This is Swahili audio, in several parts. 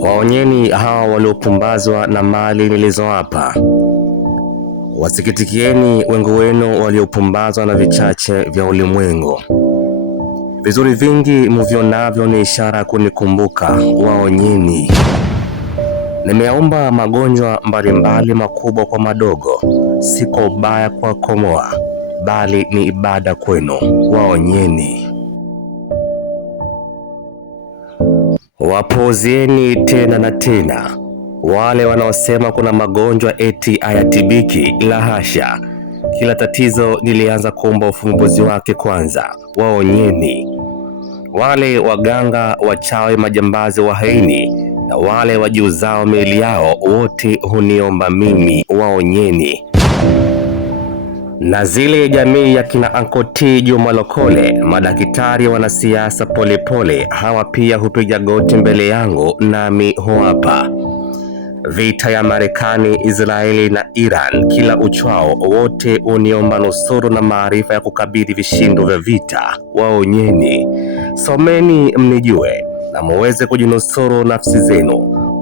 Waonyeni hawa waliopumbazwa na mali nilizowapa. Wasikitikieni wengi wenu waliopumbazwa na vichache vya ulimwengu. Vizuri vingi mvionavyo ni ishara kunikumbuka, waonyeni. Nimeyaumba magonjwa mbalimbali makubwa kwa madogo, si kwa ubaya kwa komoa, bali ni ibada kwenu, waonyeni. Wapuuzieni tena na tena wale wanaosema kuna magonjwa eti hayatibiki. La hasha, kila tatizo nilianza kuomba ufumbuzi wake kwanza, waonyeni. Wale waganga, wachawi, majambazi, wahaini na wale wajiuzao miili yao, wote huniomba mimi, waonyeni. Na zile jamii ya kina Ankoti, Juma Lokole, madaktari, wanasiasa polepole, hawa pia hupiga goti mbele yangu, nami huapa. Vita ya Marekani, Israeli na Iran kila uchwao, wote uniomba nusuru na maarifa ya kukabidhi vishindo vya vita, waonyeni. Someni mnijue na muweze kujinusuru nafsi zenu.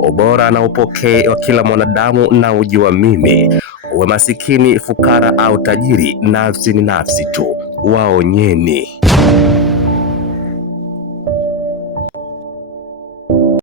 Ubora na upokee wa kila mwanadamu na ujua mimi, uwe masikini, fukara au tajiri, nafsi ni nafsi tu, waonyeni.